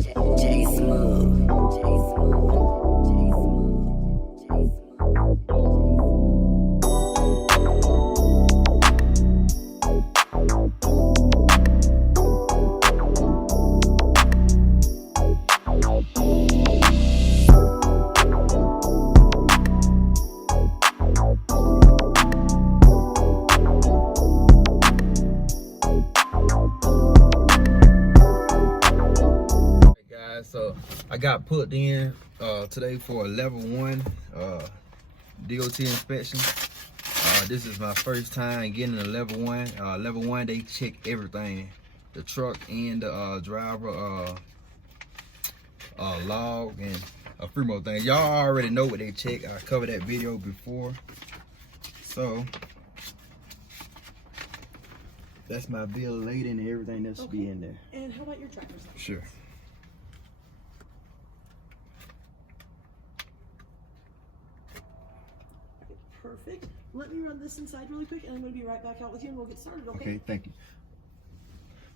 J Smooth. So I got put in today for a level 1 DOT inspection. This is my first time getting a level 1. Level 1, they check everything, the truck and the driver log and a few more things. Y'all already know what they check. I covered that video before. So that's my bill of lading and everything that should be in there. And how about your driver's license? Sure. Perfect. Let me run this inside really quick, and I'm going to be right back out with you, and we'll get started, okay? Okay, thank you.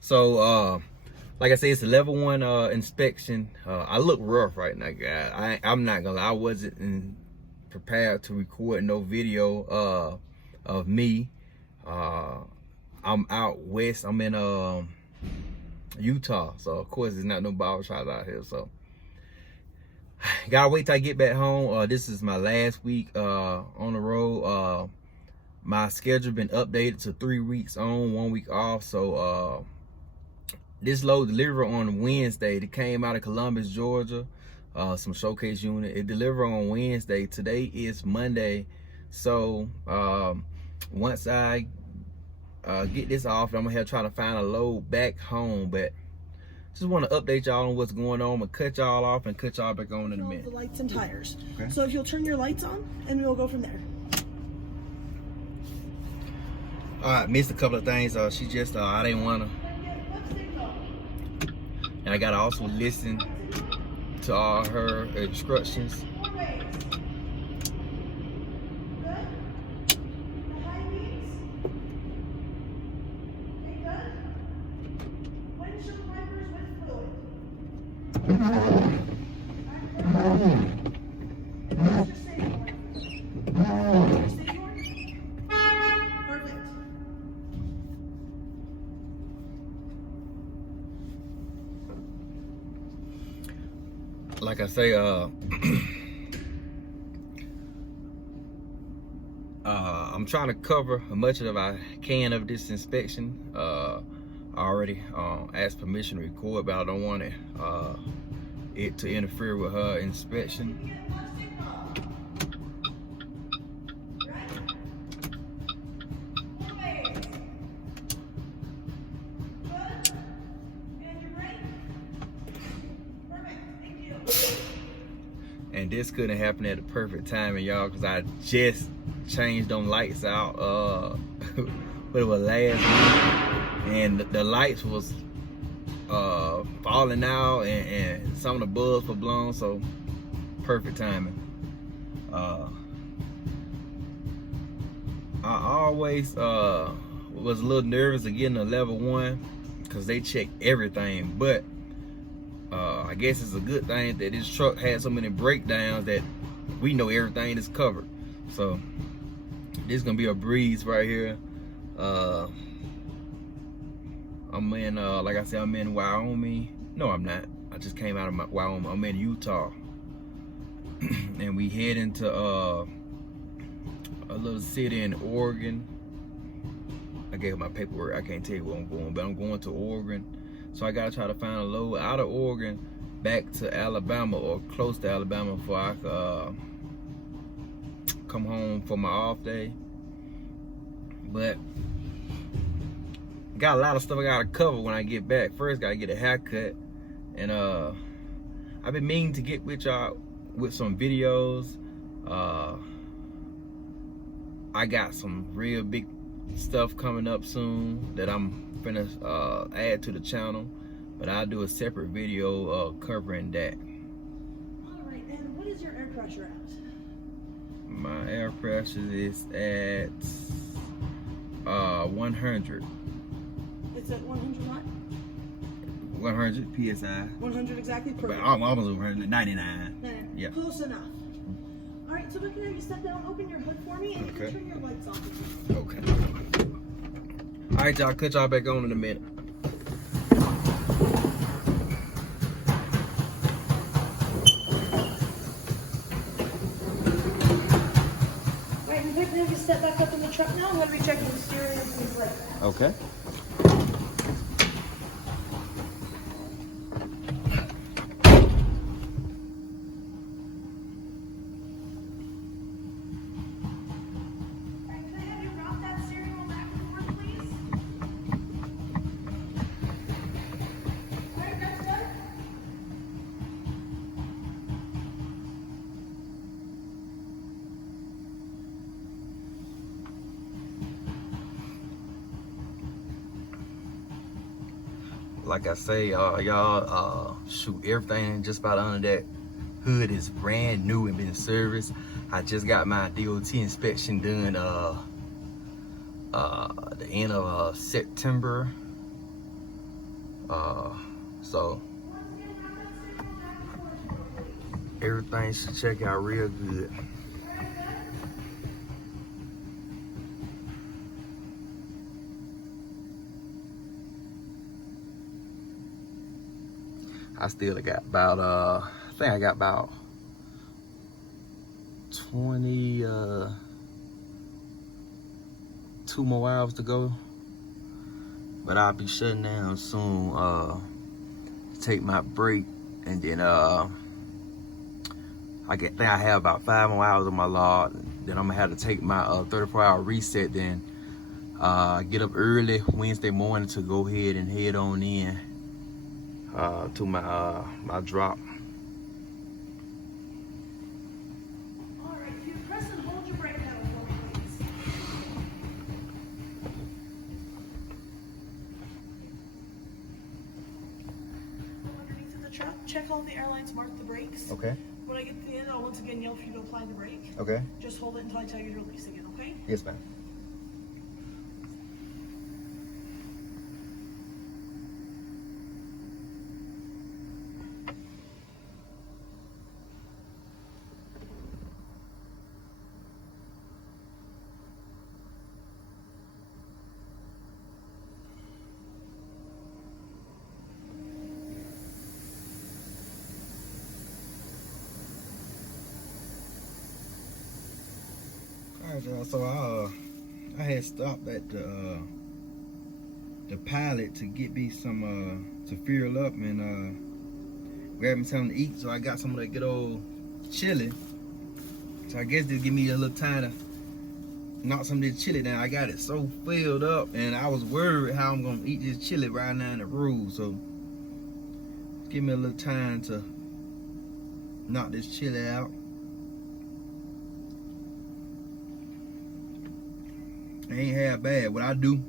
So, like I said, it's a level 1 inspection. I look rough right now, guys. I'm not gonna lie. I wasn't prepared to record no video of me. I'm out west. I'm in Utah, so of course there's not no barber shops out here. So gotta wait till I get back home. This is my last week on the road. My schedule been updated to 3 weeks on, 1 week off. So this load delivered on Wednesday. It came out of Columbus, Georgia. Some showcase unit. It delivered on Wednesday. Today is Monday. So once I get this off, I'm gonna try to find a load back home. But just want to update y'all on what's going on. I'm gonna cut y'all off and cut y'all back on in a minute. The lights and tires. Okay. So if you'll turn your lights on, and we'll go from there. All right, missed a couple of things. She just I didn't wanna, and I gotta also listen to all her instructions. Like I say, I'm trying to cover as much as I can of this inspection. I already asked permission to record, but I don't want it to interfere with her inspection. And this couldn't happen at the perfect time, y'all, because I just changed them lights out but it was last week, and the lights was falling out, and some of the bulbs were blown, so perfect timing. I always was a little nervous of getting a level 1 because they check everything, but I guess it's a good thing that this truck had so many breakdowns that we know everything is covered. So this is gonna be a breeze right here. I'm in, like I said, I'm in Wyoming. No, I'm not. I just came out of Wyoming. I'm in Utah, and we head into a little city in Oregon. I gave my paperwork. I can't tell you where I'm going, but I'm going to Oregon. So I gotta try to find a load out of Oregon back to Alabama or close to Alabama before I could come home for my off day. But got a lot of stuff I gotta cover when I get back. First, gotta get a haircut, and I've been meaning to get with y'all with some videos. I got some real big stuff coming up soon that I'm gonna add to the channel, but I'll do a separate video covering that. All right, and what is your air pressure at? My air pressure is at 100. It's at 100 watt? 100 PSI. 100 exactly? But Perfect. I'm almost 199. Yeah. Close enough. All right, so look at you step down, open your hood for me, and you Okay. can turn your lights off. Okay. All right, y'all. Cut y'all back on in a minute. All right, and if you step back up in the truck now, I'm going to be checking the steering and things like that. Okay. All right, can I have you route that steering wheel back and forth, please? All right, that's good. Like I say, y'all, shoot, everything just about under that hood is brand new and been serviced. I just got my DOT inspection done the end of September. So everything should check out real good. I still got about I think I got about 22 more hours to go, but I'll be shutting down soon. Take my break, and then I think I have about 5 more hours on my log. Then I'm gonna have to take my 34-hour reset. Then get up early Wednesday morning to go ahead and head on in to my my drop. All right, if you press and hold your brake pedal for me, please. Go underneath of the truck, check all the airlines, mark the brakes. Okay. When I get to the end, I'll once again yell for you to apply the brake. Okay. Just hold it until I tell you to release again, okay? Yes, ma'am. Alright, y'all, so I had stopped at the Pilot to get me some to fuel up and grab me something to eat. So I got some of that good old chili. So I guess they'll give me a little time to knock some of this chili down. I got it so filled up, and I was worried how I'm gonna eat this chili right now in the road. So give me a little time to knock this chili out. It ain't half bad. What I do,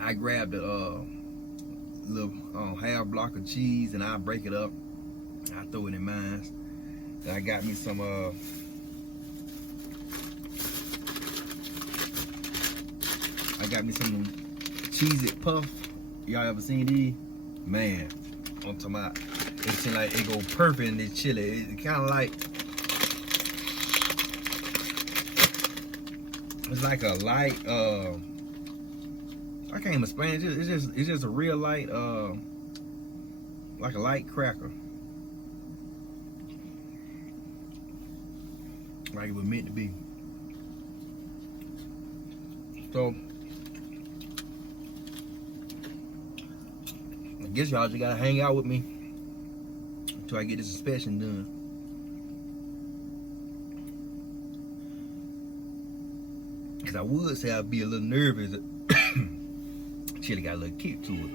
I grab the little half block of cheese and I break it up. I throw it in mine. And I got me some Cheez-It Puff. Y'all ever seen these? Man, I'm talking about, it seems like it go perfect in this chili. It kind of like, it's like a light, I can't even explain it. It's just a real light, like a light cracker. Like it was meant to be. So, I guess y'all just gotta hang out with me until I get this inspection done. Cause I would say I'd be a little nervous. Chili got a little kick to it.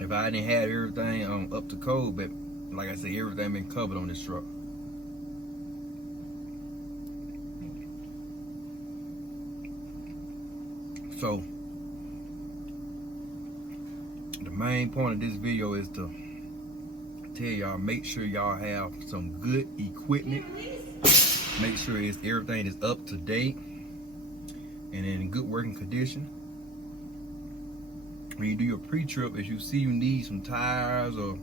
If I didn't have everything up to code, but like I said, everything been covered on this truck. So the main point of this video is to tell y'all, make sure y'all have some good equipment. Make sure everything is up to date and in good working condition. when you do your pre-trip, if you see you need some tires or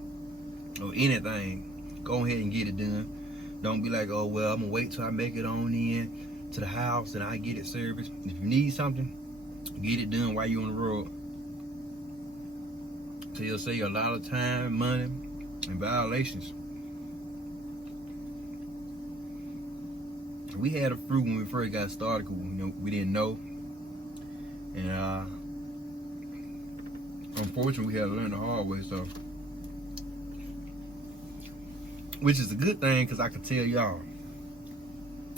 anything, go ahead and get it done. Don't be like, oh well, I'm gonna wait till I make it on in to the house and I get it serviced. If you need something, get it done while you're on the road. So you'll save you a lot of time, money, and violations. We had a few when we first got started, cause we didn't know, and unfortunately we had to learn the hard way. So, which is a good thing, cause I can tell y'all,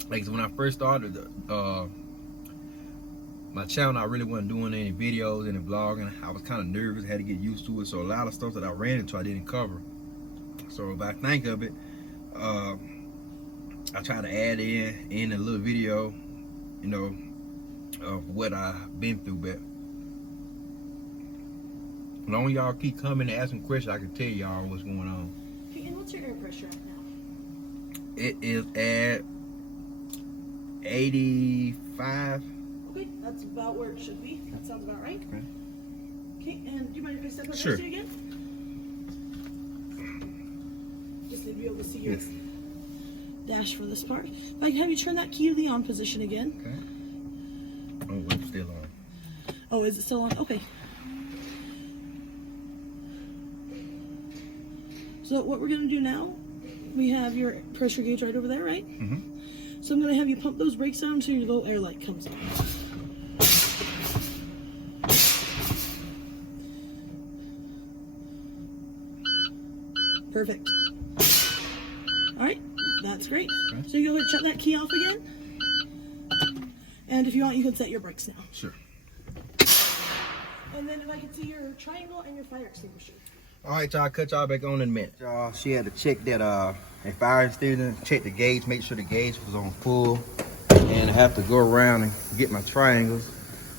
like when I first started my channel, I really wasn't doing any videos, any vlogging. I was kind of nervous, had to get used to it. So a lot of stuff that I ran into, I didn't cover. So if I think of it, I try to add in a little video, you know, of what I've been through. But as long as y'all keep coming and asking questions, I can tell y'all what's going on. Okay, and what's your air pressure right now? It is at 85. Okay, that's about where it should be. That sounds about right. Okay. Okay, and do you mind if I step up Sure. next to you again? Just to be able to see your dash for this part. If I can have you turn that key to the on position again. Okay. Oh, it's still on. Oh, is it still on? Okay. So what we're gonna do now, we have your pressure gauge right over there, right? Mm-hmm. So I'm gonna have you pump those brakes down until your little air light comes on. Perfect. All right, that's great. Okay. So you go ahead and shut that key off again. And if you want, you can set your brakes now. Sure. And then if I can see your triangle and your fire extinguisher. All right, y'all, cut y'all back on in a minute. Y'all, she had to check that a fire extinguisher, check the gauge, make sure the gauge was on full, and I have to go around and get my triangles,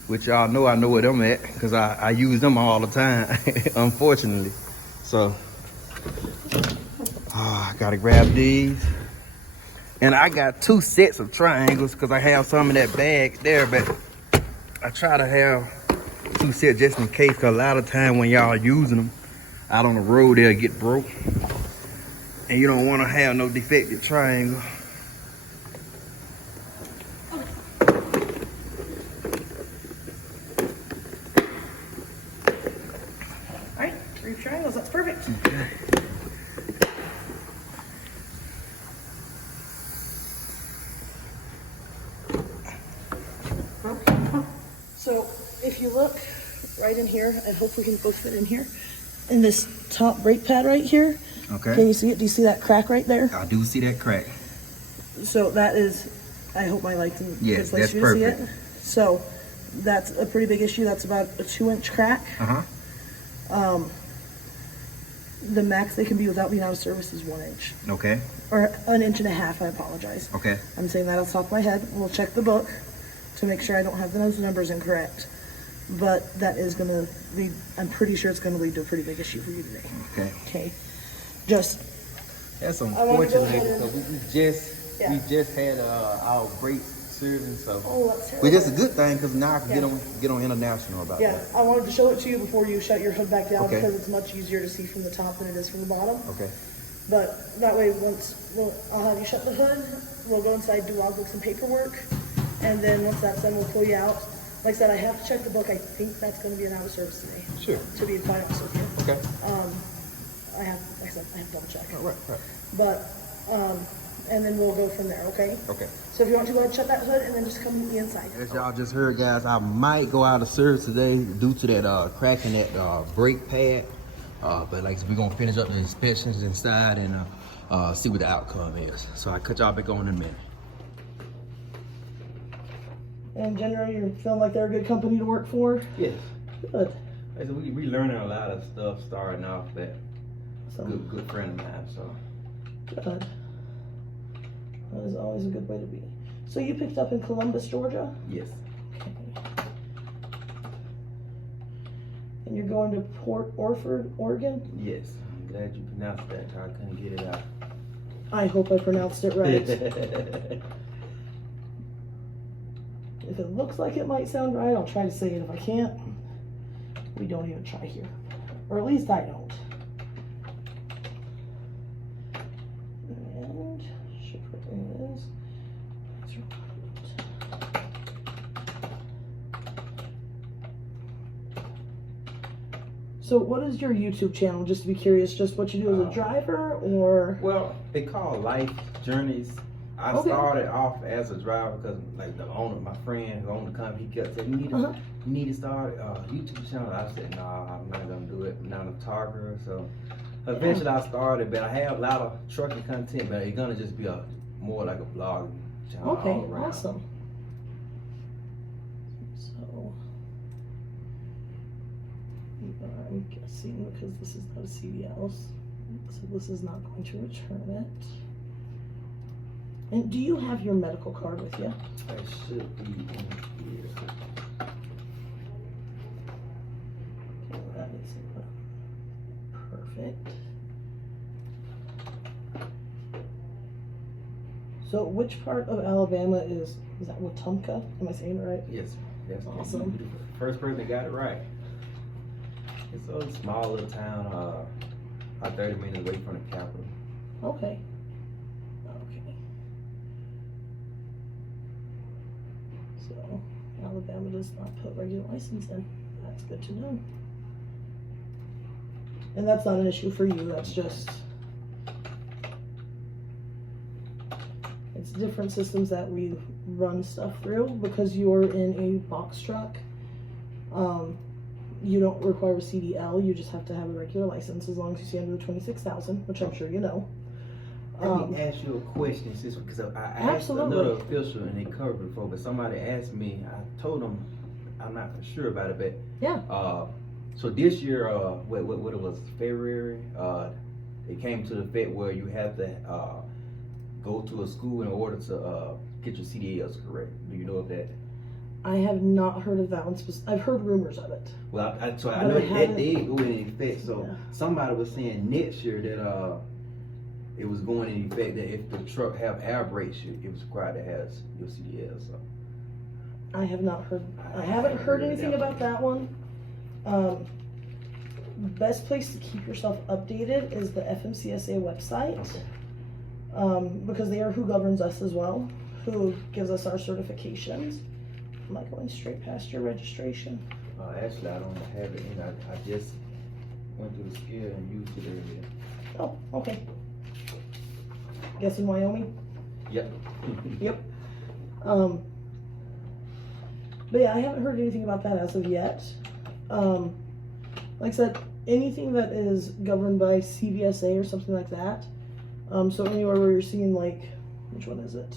which y'all know I know where them at, because I use them all the time, unfortunately. So, I gotta grab these. And I got 2 sets of triangles, because I have some in that bag there, but I try to have 2 sets just in case, because a lot of time when y'all using them, out on the road, they'll get broke. And you don't want to have no defective triangle. Alright, 3 triangles, that's perfect. Okay. So if you look right in here, I hope we can both fit in here. In this top brake pad right here. Okay. Can you see it? Do you see that crack right there? I do see that crack. So that is, I hope my lights in Yes, this lights that's you to see perfect. it. So that's a pretty big issue. That's about a 2-inch crack. Uh-huh. The max they can be without being out of service is 1 inch. Okay. Or 1.5 inches, I apologize. Okay. I'm saying that off the top of my head. We'll check the book to make sure I don't have those numbers incorrect. But that is going to lead, I'm pretty sure it's going to lead to a pretty big issue for you today. Okay. Okay. Just, That's I wanna go unfortunate ahead and- because we just had our brake serving, so oh, that's terrible. which is a good thing because now I can Yeah. get on international about Yeah, that. I wanted to show it to you before you shut your hood back down Okay. because it's much easier to see from the top than it is from the bottom. Okay. But that way, I'll have you shut the hood, we'll go inside, do logbooks and paperwork, and then once that's done, we'll pull you out. Like I said, I have to check the book. I think that's going to be an out of service today. Sure. To be quite honest with you. Okay. I have to double check. All right. Right. But, and then we'll go from there, okay? Okay. So if you want to go ahead and shut that hood and then just come meet me inside. As y'all just heard, guys, I might go out of service today due to that crack in that brake pad. But like we're gonna finish up the inspections inside and see what the outcome is. So I cut y'all back on in a minute. And generally, you're feeling like they're a good company to work for? Yes. Good. So we learning a lot of stuff starting off. That So, good friend of mine. So good. That is always a good way to be. So you picked up in Columbus, Georgia? yes. Okay. And you're going to Port Orford, Oregon? Yes. I'm glad you pronounced that. I couldn't get it out. I hope I pronounced it right. If it looks like it might sound right, I'll try to say it. If I can't, we don't even try here. Or at least I don't. And should put in this. So what is your YouTube channel, just to be curious, just what you do as a driver, or? Well, they call Life Journeys. I started off as a driver because like the owner, my friend who owned the company, he kept saying, you need to start a YouTube channel. I said, nah, I'm not gonna do it. I'm not a photographer. So eventually I started, but I have a lot of trucking content, but it's gonna just be more like a vlog channel. Okay, all around. awesome. So, I'm guessing because this is not a CDL, so this is not going to return it. And do you have your medical card with you? It should be in here. Okay, that is perfect. So which part of Alabama is that Wetumpka? Am I saying it right? Yes, that's Awesome. the first person that got it right. It's a small little town, about 30 minutes away from the capital. Okay. Okay. So Alabama does not put regular license in. That's good to know. And that's not an issue for you, that's just, it's different systems that we run stuff through. Because you're in a box truck, you don't require a CDL, you just have to have a regular license as long as you see under the 26,000, which I'm sure you know. Let me ask you a question, sis, because I asked Absolutely. another official and they covered it before, but somebody asked me, I told them I'm not for sure about it, but Yeah. so this year, what it was, February, it came to the fact where you have to go to a school in order to get your CDLs correct. Do you know of that? I have not heard of that one. I've heard rumors of it. Well, I But know I that haven't- did go in effect. So Yeah. somebody was saying next year that it was going in effect that if the truck have air brakes, it was required to have your CDL. So I have not heard. I I haven't haven't heard heard anything that about that one. Best place to keep yourself updated is the FMCSA website, because they are who governs us as well, who gives us our certifications. Am I going straight past your registration? Actually, I don't have it in. I just went through the skill and used it earlier. Oh, okay. Guess in Wyoming? Yep. Yep. But yeah, I haven't heard anything about that as of yet. Like I said, anything that is governed by CVSA or something like that. So anywhere where you're seeing like, which one is it?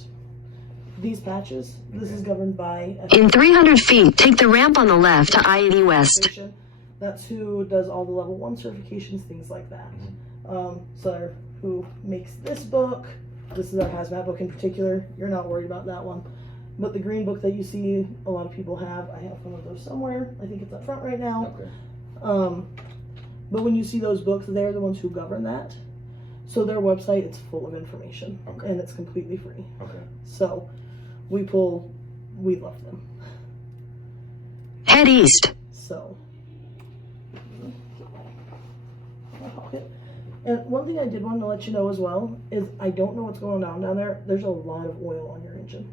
These patches, this is governed by... In 300 feet, take the ramp on the left to I-80 West. That's who does all the level 1 certifications, things like that. So who makes this book. This is our hazmat book in particular. You're not worried about that one. But the green book that you see a lot of people have, I have one of those somewhere. I think it's up front right now. Okay. But when you see those books, they're the ones who govern that. So their website, it's full of information. Okay. And it's completely free. Okay. So we love them. Head east. So, my pocket. And one thing I did want to let you know as well is I don't know what's going on down there. There's a lot of oil on your engine.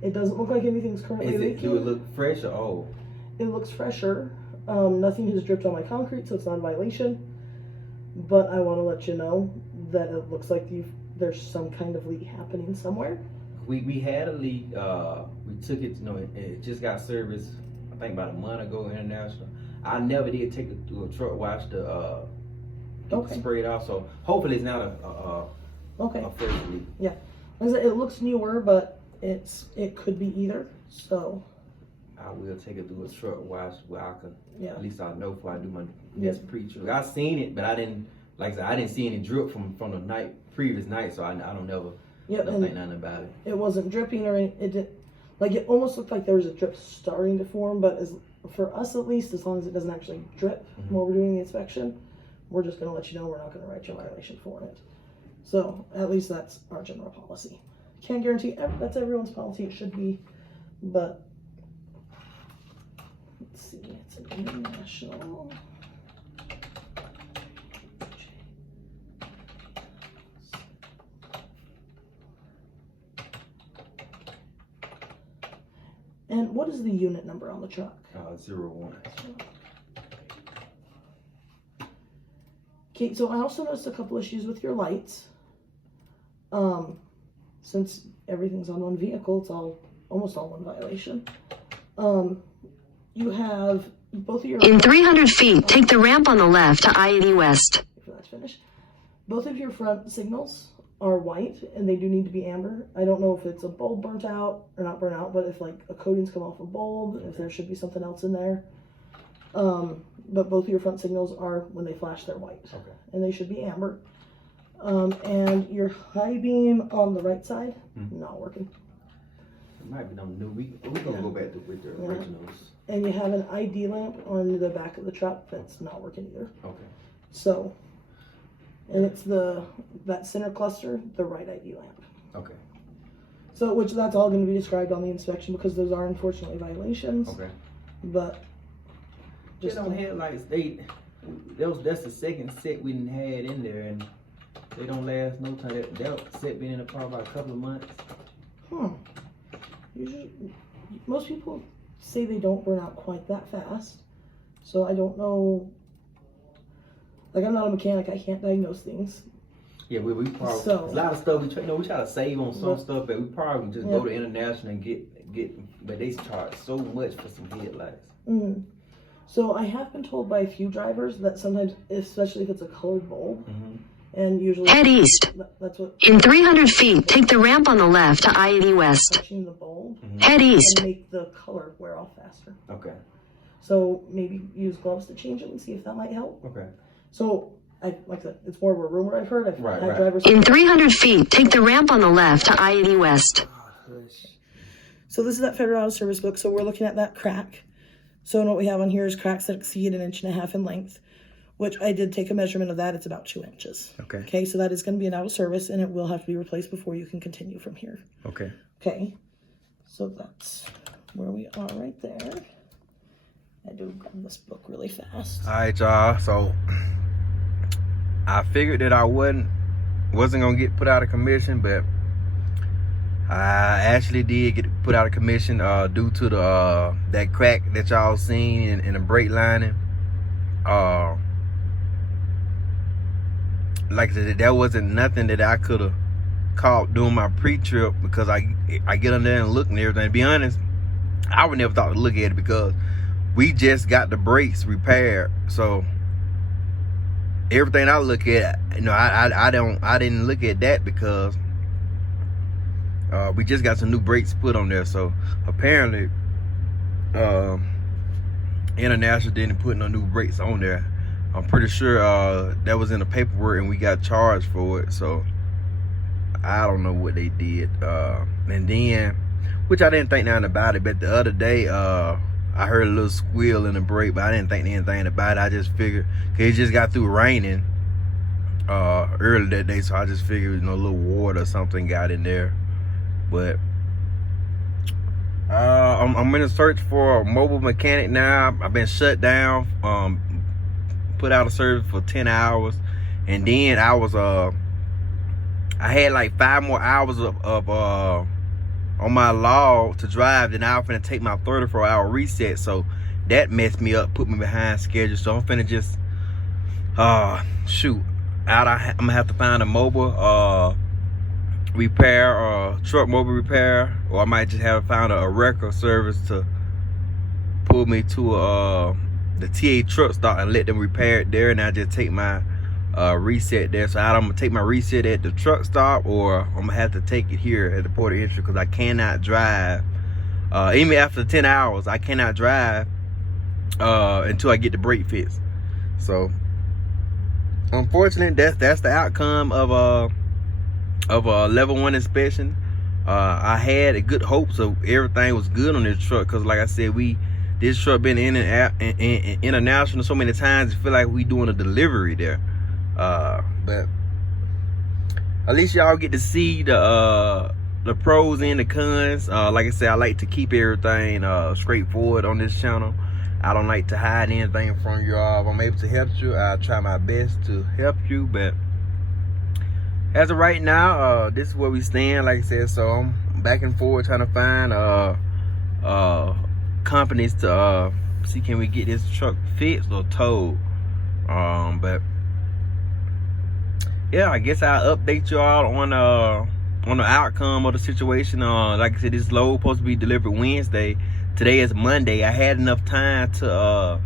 It doesn't look like anything's currently leaking. Do it look fresh or old? It looks fresher. Nothing has dripped on my concrete, so it's not a violation. But I want to let you know that it looks like there's some kind of leak happening somewhere. We had a leak. We took it. It just got serviced. I think about a month ago. International. I never did take it to a truck wash to spray it off. So hopefully it's not a fresh leak. Yeah, like I said, it looks newer, but it could be either. So I will take it through a truck wash where I can. Yeah. At least I know before I do my next pre-trip. I seen it, but I didn't. Like I said, I didn't see any drip from the previous night, so I don't never. Yep, don't think nothing about it. It wasn't dripping or it didn't, like it almost looked like there was a drip starting to form, but for us at least, as long as it doesn't actually drip while we're doing the inspection, we're just going to let you know we're not going to write you a violation for it. So at least that's our general policy. Can't guarantee that's everyone's policy. It should be, but let's see, it's an international. And what is the unit number on the truck? 01. Okay, so I also noticed a couple issues with your lights. Since everything's on one vehicle, it's almost all one violation. You have both of your... In 300 feet, take the ramp on the left to I-80 West. Before that's finished. Both of your front signals are white, and they do need to be amber. I don't know if it's a bulb burnt out, or not burnt out, but if like a coating's come off a bulb, if there should be something else in there. But both of your front signals are, when they flash, they're white. Okay. And they should be amber. And your high beam on the right side, not working. It might be on the new. We're gonna go back to with the originals. And you have an ID lamp on the back of the truck that's not working either. Okay. So, and it's that center cluster, the right ID lamp. Okay. So, which that's all going to be described on the inspection because those are unfortunately violations. Okay. But Just on headlights, that's the second set we done had in there, and they don't last no time. That set been in the car about a couple of months. Usually, most people say they don't burn out quite that fast. So I don't know. Like, I'm not a mechanic. I can't diagnose things. Yeah, we probably So- a lot of stuff we try to save on some stuff, but we probably just go to International and get, but they charge so much for some headlights. So I have been told by a few drivers that sometimes, especially if it's a colored bulb, and usually Head east. that's what In 300 feet, take the ramp on the left to I-80 West. touching the bulb Head east. can make the color wear off faster. Okay. So maybe use gloves to change it and see if that might help. Okay. So like I said, it's more of a rumor I've heard. I've Right, had right. drivers. In 300 feet, take the ramp on the left to I-80 West. So this is that Federal Auto Service book. So we're looking at that crack. So what we have on here is cracks that exceed 1.5 inches in length, which I did take a measurement of that. It's about 2 inches. Okay. Okay, so that is going to be an out of service, and it will have to be replaced before you can continue from here. Okay. Okay, so that's where we are right there. I do grab this book really fast. All right, y'all. So I figured that I wasn't gonna get put out of commission, but I actually did get put out of commission due to the that crack that y'all seen in the brake lining. Like I said, that wasn't nothing that I could have caught doing my pre-trip, because I get on there and look and everything. To be honest, I would never thought to look at it because we just got the brakes repaired. So everything I look at, I didn't look at that because we just got some new brakes put on there. So apparently International didn't put no new brakes on there. I'm pretty sure that was in the paperwork and we got charged for it. So I don't know what they did. And then, which I didn't think nothing about it, but the other day I heard a little squeal in the brake, but I didn't think anything about it. I just figured, cause it just got through raining early that day, so I just figured, a little water or something got in there. But I'm in a search for a mobile mechanic now. I've been shut down, put out of service for 10 hours, and then I had like 5 more hours of on my log to drive. Then I was finna take my 34-hour reset, so that messed me up, put me behind schedule. So I'm finna just I'm gonna have to find a mobile repair, truck mobile repair, or I might just have to find a record service to pull me to the TA truck stop and let them repair it there, and I just take my reset there. So I'm gonna take my reset at the truck stop, or I'm gonna have to take it here at the port of entry, because I cannot drive even after 10 hours. I cannot drive until I get the brake fixed. So unfortunately, that's the outcome of a level 1 inspection. I had good hopes of everything was good on this truck, because like I said, this truck been in International so many times, I feel like we doing a delivery there. But at least y'all get to see the pros and the cons. Like I said, I like to keep everything straightforward on this channel. I don't like to hide anything from you all. If I'm able to help you, I'll try my best to help you. But as of right now, this is where we stand. Like I said, so I'm back and forth trying to find companies to see can we get this truck fixed or towed. But yeah, I guess I'll update you all on the outcome of the situation. Like I said, this load supposed to be delivered Wednesday. Today is Monday. I had enough time to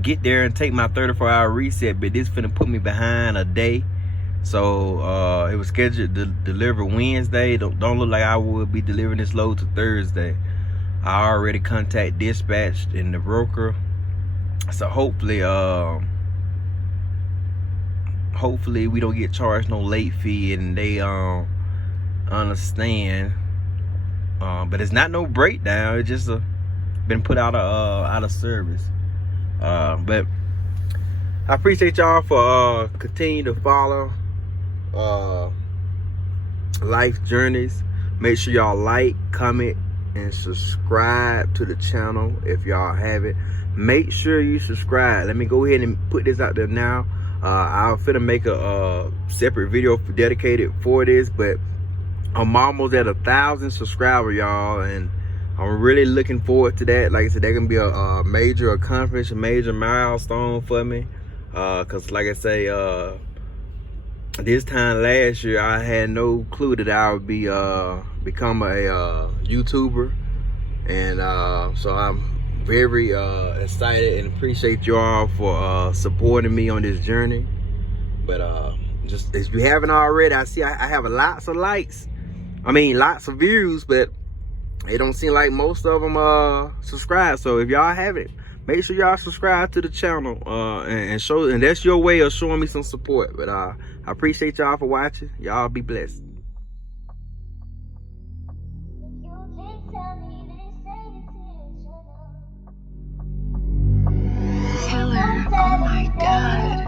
get there and take my 34-hour reset, but this finna put me behind a day. So it was scheduled to deliver Wednesday. Don't look like I would be delivering this load to Thursday. I already contact dispatch and the broker. So hopefully we don't get charged no late fee and they understand. But it's not no breakdown. It's just been put out of service. But I appreciate y'all for continue to follow Life Journeys. Make sure y'all like, comment, and subscribe to the channel if y'all haven't. Make sure you subscribe. Let me go ahead and put this out there now. I'm finna make a separate video dedicated for this, but I'm almost at 1,000 subscribers, y'all, and I'm really looking forward to that. Like I said, that can be a major accomplishment, a major milestone for me. Cause like I say, this time last year, I had no clue that I would be become a YouTuber, and so I'm very excited and appreciate y'all for supporting me on this journey. But just if you haven't already, I see I have lots of likes. I mean, lots of views, but it don't seem like most of them subscribe. So if y'all haven't, make sure y'all subscribe to the channel and that's your way of showing me some support. But I appreciate y'all for watching. Y'all be blessed. Killer. Oh my god.